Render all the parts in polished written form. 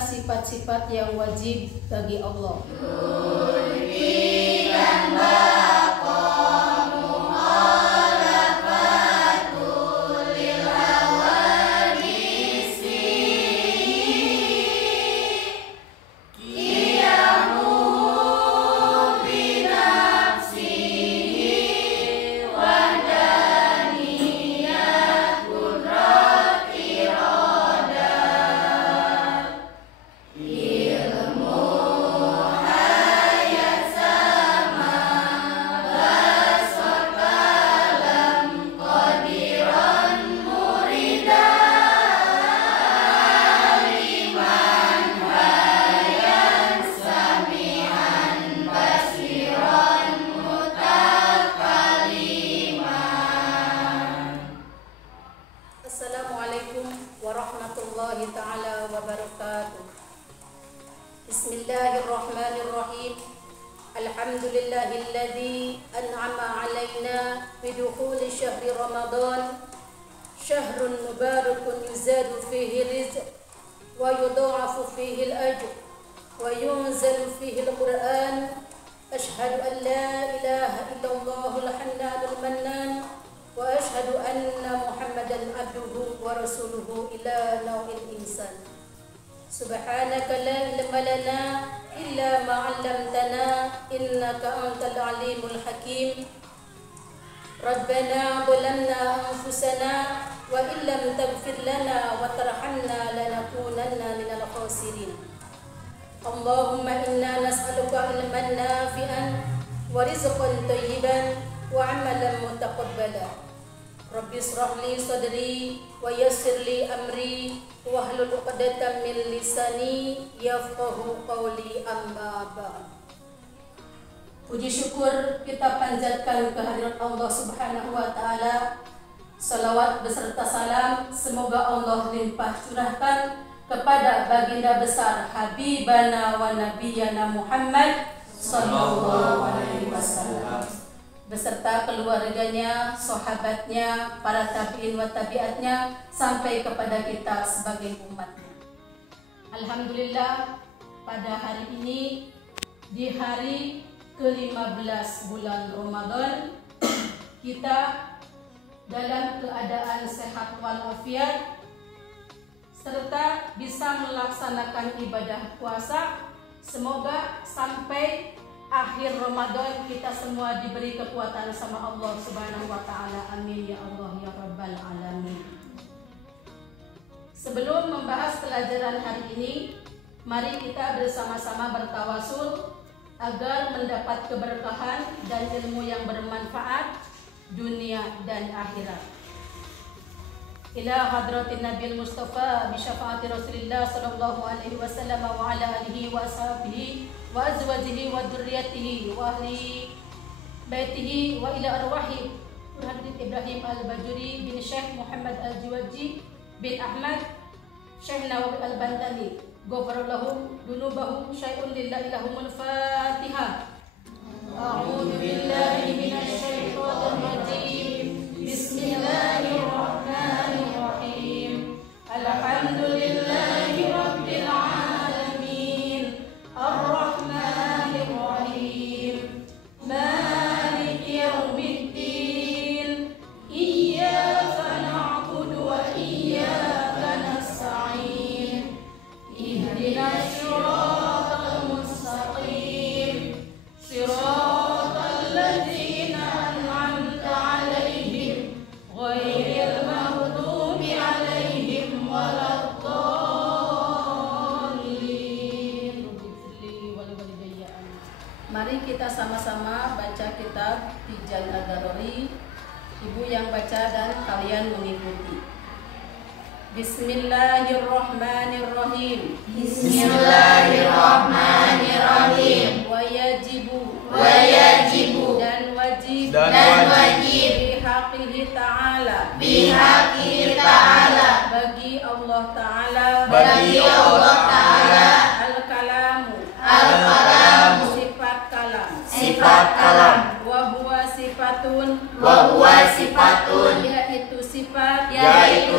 sifat-sifat yang wajib bagi Allah. Assalamualaikum warahmatullahi ta'ala wabarakatuh. Bismillahirrahmanirrahim. Alhamdulillahilladzi an'ama alaina bidukhuli syahri Ramadan, syahrun mubarakun yuzadu fihi rizq wa yudha'afu fihi al-ajr wa yunzalu fihi al-Qur'an. Ashhadu an la ilaha illallahul hannanul mannan wa ashhadu anna Muhammadan abduhu wa rasuluhu ila nau'il insan. Subhanaka la ilma lana illa ma 'allamtana innaka antal alimul hakim. Rabbana zalamna anfusana wa illam taghfir lana wa tarhamna lanakunanna minal khasirin. Allahumma inna nas'aluka ilman nafi'an wa rizqan thayyiban wa 'amalan mutaqabbala. Rabbi shrah li sadri wa yassir li amri wahlul 'uqdatam min lisani yafqahu qawli, amma ba'd. Puji syukur kita panjatkan kehadirat Allah Subhanahu wa taala. Salawat beserta salam semoga Allah limpah curahkan kepada baginda besar Habibana wa Nabiyana Muhammad sallallahu alaihi wasallam beserta keluarganya, sahabatnya, para tabi'in wa tabi'atnya sampai kepada kita sebagai umatnya. Alhamdulillah, pada hari ini di hari ke-15 bulan Ramadan kita dalam keadaan sehat walafiat serta bisa melaksanakan ibadah puasa. Semoga sampai akhir Ramadan kita semua diberi kekuatan sama Allah Subhanahu wa taala. Amin ya Allah ya rabbal alamin. Sebelum membahas pelajaran hari ini, mari kita bersama-sama bertawasul agar mendapat keberkahan dan ilmu yang bermanfaat dunia dan akhirat. Ila hadratin Nabil Mustafa bi syafaati Rasulillah sallallahu alaihi wasallam wa ala alihi wa ashabihi wa azwajihi wa dzurriyyatihi wa ahli baitihi wa ila arwahi Hadrat Ibrahim Al-Bajuri bin Syekh Muhammad Al-Jiwaji bin Ahmad Syekh Nawawi Al-Bantani ghafarallahu dunubahum syai'un lillahi lahumul Fatihah. A'udzu billahi minasy syaithanir rajim. Bismillahirrahmanirrahim. Alhamdulillahi rabbil alamin. Ar-Rahmanir Rahim. Maliki yaumiddin. Iyyaka na'budu wa iyyaka nasta'in. Ihdinas siratal mustaqim. Siratal ladzina an'amta 'alaihim ghairil maghdubi 'alaihim waladdallin. Mari kita sama-sama baca kitab Tijal Ad-Daruri. Ibu yang baca dan kalian mengikuti. Bismillahirrahmanirrahim. Bismillahirrahmanirrahim. Wa yajibu Dan wajib bihaqihi ta'ala Bihaqihi ta'ala bagi Allah ta'ala al-kalamu sifat kalam wa huwa sifatun yaitu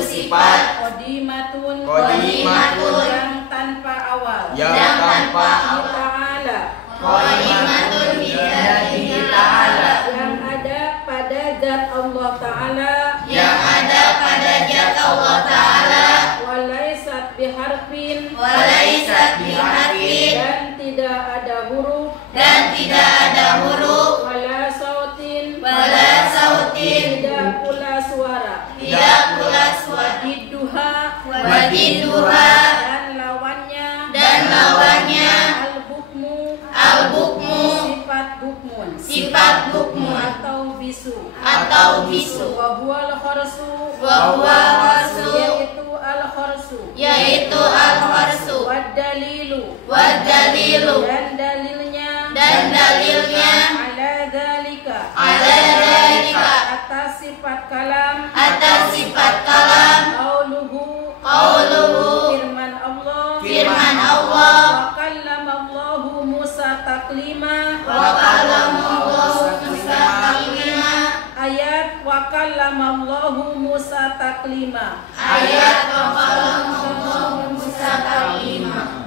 sifat qadimatun Qadimatun yang tanpa awal. Yang tanpa Ta'ala. Qaimatun bidzatihi ta'ala. Yang ada pada zat Allah Ta'ala. Yang ada pada zat Allah Ta'ala. Walaysat biharfin. Walaysat biharfin. Dan tidak ada huruf. Dan tidak ada huruf. Wala sautin. Wala sautin. Tidak pula suara. Tidak pula suara. Wadiduha. Wadiduha. Dan lawannya. Dan lawannya. Al-bukmu. Al-bukmu. Sifat bukmun. Sifat bukmun. Atau bisu. Atau bisu. Wa huwal kharsu. Wa huwal kharsu. Yaitu al-kharsu. Yaitu al-kharsu. Wad dalilu. Wad dalilu. Dan dalilnya. Dan dalilnya. Ala dzalika. Ala dzalika. Atas sifat kalam. Atas sifat kalam. Qauluhu. Qauluhu. Firman Allah. Firman Allah. Wa kallamallahu Musa taklima. Wa kallamallahu Musa taklima. Ayat wa kallamallahu Musa taklima. Ayat wa kallamallahu Musa taklima.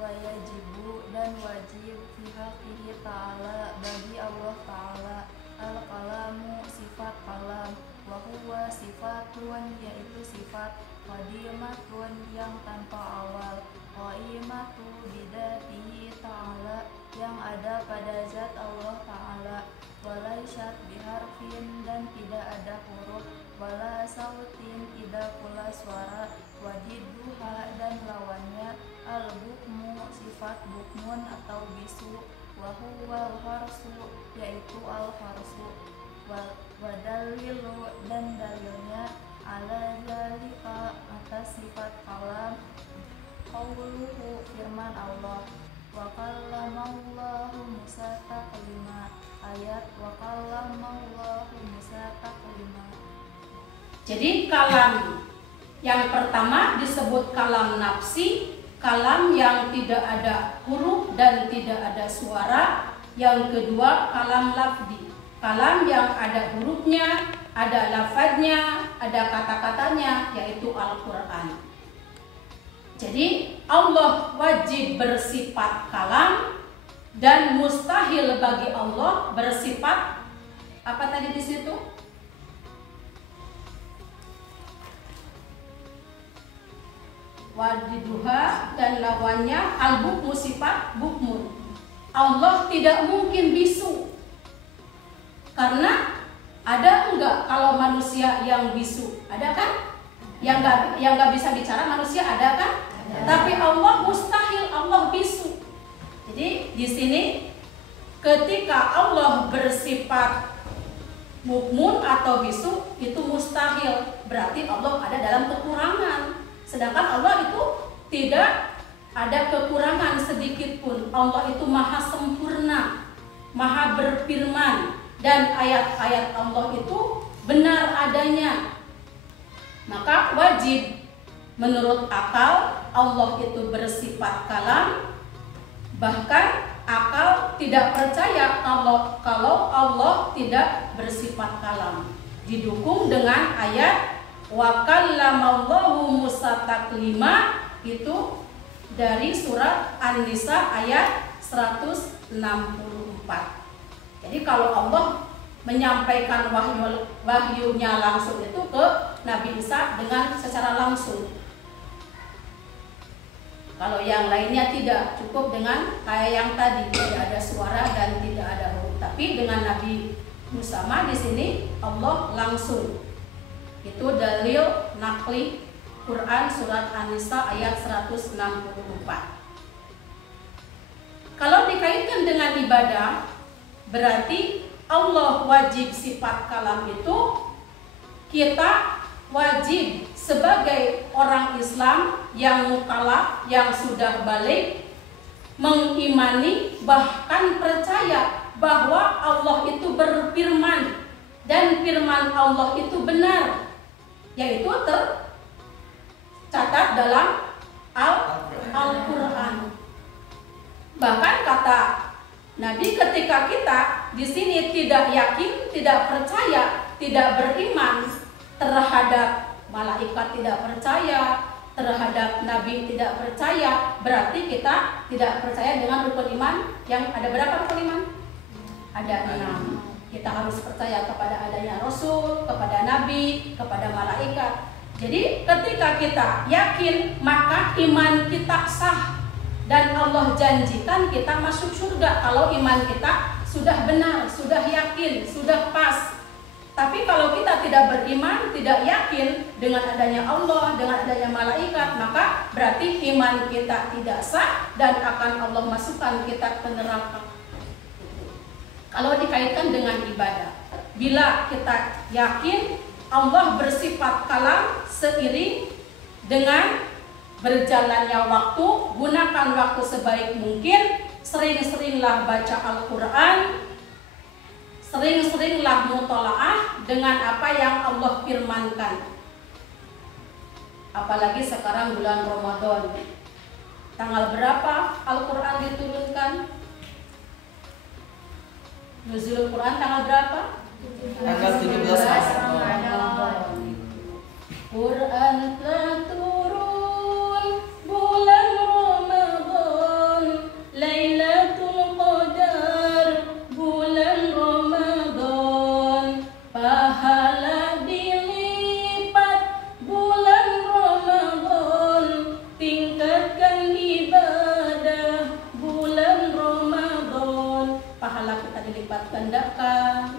Wajibu dan wajib fi haqqihi ta'ala bagi Allah Ta'ala al-kalamu sifat kalam wa huwa sifatun yaitu sifat qadimatun yang tanpa awal qaimatu bidatihi ta'ala yang ada pada zat Allah Ta'ala walaysat biharfin dan tidak ada huruf wala sautin tidak pula suara wadiduha dan lawannya al-bukmu sifat bukmun atau bisu wa huwal kharsu yaitu al-kharsu wa dalilu dan dalilnya ala zalika atas sifat kalam qauluhu firman Allah wa kallamallahu Musa taklima ayat wa kallamallahu Musa taklima. Jadi kalam yang pertama disebut kalam nafsi, kalam yang tidak ada huruf dan tidak ada suara. Yang kedua kalam lafzi, kalam yang ada hurufnya, ada lafadznya, ada kata-katanya, yaitu Al-Quran. Jadi Allah wajib bersifat kalam dan mustahil bagi Allah bersifat apa tadi di situ? Wadiduha dan lawannya al-bukmu sifat bukmun. Allah tidak mungkin bisu. Karena ada enggak kalau manusia yang bisu? Ada kan? Yang enggak bisa bicara manusia ada kan? Tapi Allah mustahil Allah bisu. Jadi di sini ketika Allah bersifat bukmun atau bisu itu mustahil, berarti Allah ada dalam kekurangan. Sedangkan Allah itu tidak ada kekurangan sedikit pun. Allah itu maha sempurna, maha berfirman, dan ayat-ayat Allah itu benar adanya. Maka wajib menurut akal Allah itu bersifat kalam. Bahkan akal tidak percaya kalau Allah tidak bersifat kalam. Didukung dengan ayat wa kallamallahu Musa taklima, itu dari surat An-Nisa ayat 164. Jadi kalau Allah menyampaikan wahyunya langsung itu ke Nabi Isa dengan secara langsung. Kalau yang lainnya tidak, cukup dengan kayak yang tadi, tidak ada suara dan tidak ada huruf. Tapi dengan Nabi Musa di sini Allah langsung. Itu dalil nakli Quran surat An-Nisa ayat 164. Kalau dikaitkan dengan ibadah, berarti Allah wajib sifat kalam itu kita wajib sebagai orang Islam yang mukallaf, yang sudah balik, mengimani bahkan percaya bahwa Allah itu berfirman dan firman Allah itu benar, yaitu tercatat dalam Al-Quran. Bahkan kata Nabi, ketika kita di sini tidak yakin, tidak percaya, tidak beriman terhadap malaikat tidak percaya, terhadap nabi tidak percaya, berarti kita tidak percaya dengan rukun iman yang ada berapa rukun iman? Ada 6. Kita harus percaya kepada adanya Rasul, kepada Nabi, kepada malaikat. Jadi ketika kita yakin, maka iman kita sah. Dan Allah janjikan kita masuk surga kalau iman kita sudah benar, sudah yakin, sudah pas. Tapi kalau kita tidak beriman, tidak yakin dengan adanya Allah, dengan adanya malaikat, maka berarti iman kita tidak sah dan akan Allah masukkan kita ke neraka. Kalau dikaitkan dengan ibadah, bila kita yakin Allah bersifat kalam seiring dengan berjalannya waktu, gunakan waktu sebaik mungkin, sering-seringlah baca Al-Quran, sering-seringlah mutolaah dengan apa yang Allah firmankan. Apalagi sekarang bulan Ramadan. Tanggal berapa Al-Quran diturunkan? Nuzul Quran tanggal berapa? Tanggal 17 Ramadan. Quran telah turun bulan Ramadan, Lailatul Qadar bulan Ramadan, pahala dilipat bulan Ramadan, tingkatkan ibadah bulan Ramadan, pahala kita dilipat gandakan.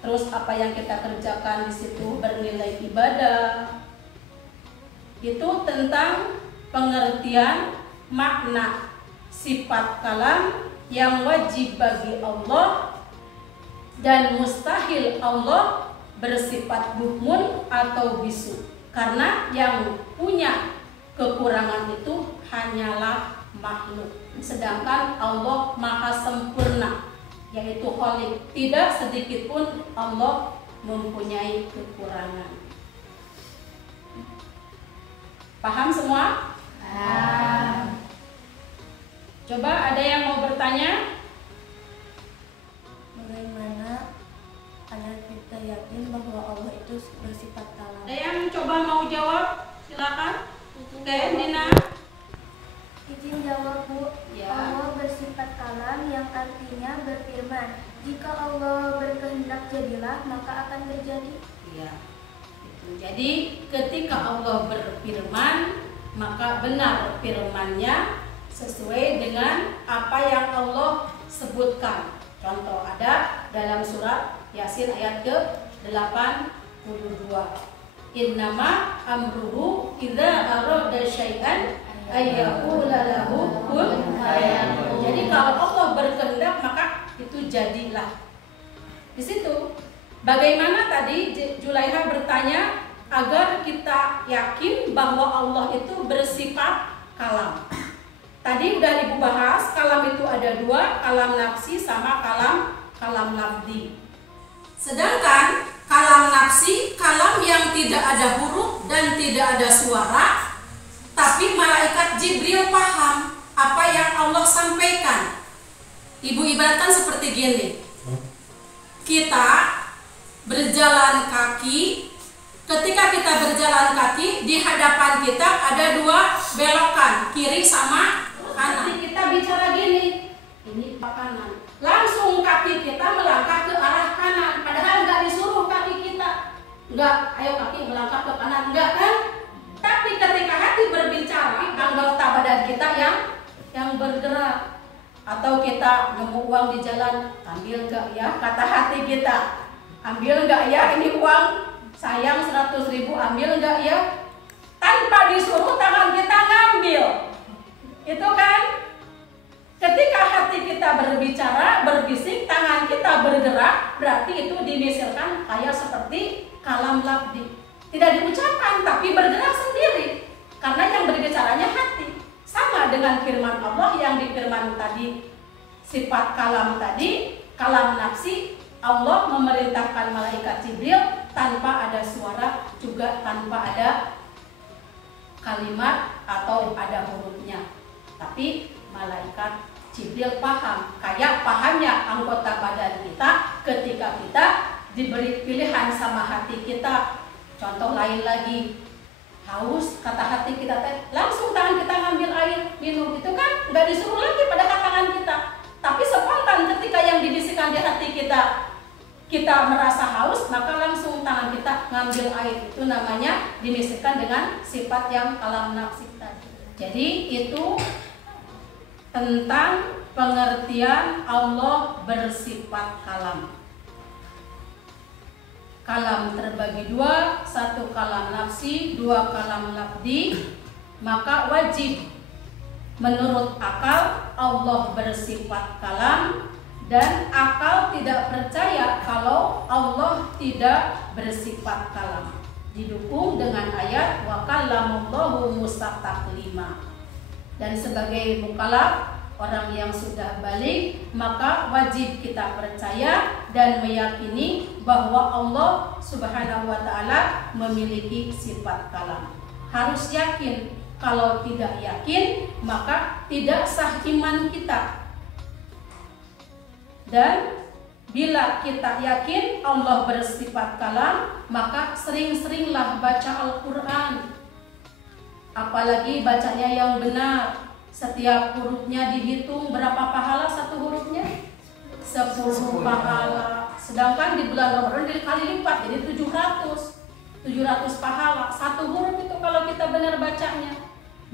Terus apa yang kita kerjakan di situ bernilai ibadah. Itu tentang pengertian makna sifat kalam yang wajib bagi Allah dan mustahil Allah bersifat bukmun atau bisu. Karena yang punya kekurangan itu hanyalah makhluk. Sedangkan Allah maha sempurna, yaitu Khalik. Tidak sedikit pun Allah mempunyai kekurangan. Paham semua? Paham. Coba ada yang mau bertanya? Bagaimana agar kita yakin bahwa Allah itu bersifat kalam? Ada yang coba mau jawab? Silakan. Oke, Nina. Izin jawab, Bu. Ya. Allah bersifat kalam yang artinya berfirman. Jika Allah berkehendak jadilah, maka akan terjadi. Iya. Jadi ketika Allah berfirman, maka benar firman-Nya sesuai dengan apa yang Allah sebutkan. Contoh ada dalam surat Yasin ayat ke-82. Innama amruhu idza arada syai'an ayyaqula lahu kun fayakun. Jadi kalau Allah berkehendak maka itu jadilah. Di situ bagaimana tadi Julaiha bertanya agar kita yakin bahwa Allah itu bersifat kalam. Tadi udah Ibu bahas, kalam itu ada 2, kalam nafsi sama kalam lafzi. Sedangkan kalam nafsi, kalam yang tidak ada huruf dan tidak ada suara, tapi malaikat Jibril paham apa yang Allah sampaikan. Ibu ibaratkan seperti gini. Kita berjalan kaki, ketika kita berjalan kaki, di hadapan kita ada 2 belokan, kiri sama kanan. Kita bicara gini, ini kanan. Langsung kaki kita melangkah ke arah kanan, padahal nggak disuruh kaki kita. Nggak, ayo kaki melangkah ke kanan, nggak kan? Tapi ketika hati berbicara, anggota badan kita yang bergerak. Atau kita nemu uang di jalan, ambil nggak ya? Kata hati kita, ambil nggak ya ini uang? Sayang 100.000, ambil nggak ya? Tanpa disuruh tangan kita ngambil. Itu kan? Ketika hati kita berbicara, berbisik, tangan kita bergerak, berarti itu dimisalkan kayak seperti kalam lafzi. Tidak diucapkan, tapi bergerak sendiri. Karena yang berbicaranya hati. Sama dengan firman Allah yang di firman tadi, sifat kalam tadi, kalam nafsi, Allah memerintahkan malaikat Jibril tanpa ada suara, juga tanpa ada kalimat atau ada hurufnya. Tapi malaikat Jibril paham, kayak pahamnya anggota badan kita ketika kita diberi pilihan sama hati kita, Contoh lain lagi, haus, kata hati kita teh, langsung tangan kita ngambil air minum, itu kan nggak disuruh lagi pada tangan kita, tapi spontan ketika yang dibisikkan di hati kita merasa haus, maka langsung tangan kita ngambil air. Itu namanya dibisikkan dengan sifat yang kalam nafsi tadi. Jadi itu tentang pengertian Allah bersifat kalam. Kalam terbagi dua, satu kalam nafsi, dua kalam lafzi. Maka wajib menurut akal Allah bersifat kalam, dan akal tidak percaya kalau Allah tidak bersifat kalam. Didukung dengan ayat wa kallamallahu Musa taklima. Dan sebagai mukallaf, orang yang sudah balik, maka wajib kita percaya dan meyakini bahwa Allah Subhanahu wa taala memiliki sifat kalam. Harus yakin. Kalau tidak yakin, maka tidak sah iman kita. Dan bila kita yakin Allah bersifat kalam, maka sering-seringlah baca Al-Quran. Apalagi bacanya yang benar. Setiap hurufnya dihitung berapa pahala satu hurufnya? 10 pahala. Sedangkan di bulan Ramadan dikali lipat, jadi 700 pahala. Satu huruf itu kalau kita benar bacanya.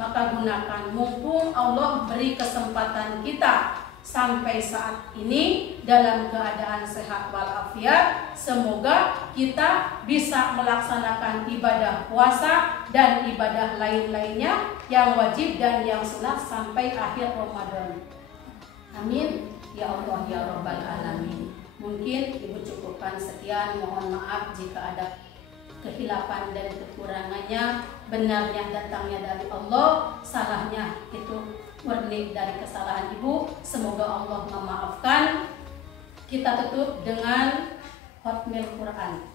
Maka gunakan, mumpung Allah beri kesempatan kita sampai saat ini dalam keadaan sehat walafiat, semoga kita bisa melaksanakan ibadah puasa dan ibadah lain-lainnya yang wajib dan yang sunat sampai akhir Ramadan. Amin ya Allah ya Rabbal alamin. Mungkin Ibu cukupkan sekian, mohon maaf jika ada kehilapan dan kekurangannya. Benarnya datangnya dari Allah, salahnya itu murni dari kesalahan Ibu. Semoga Allah memaafkan. Kita tutup dengan Hotmail Quran.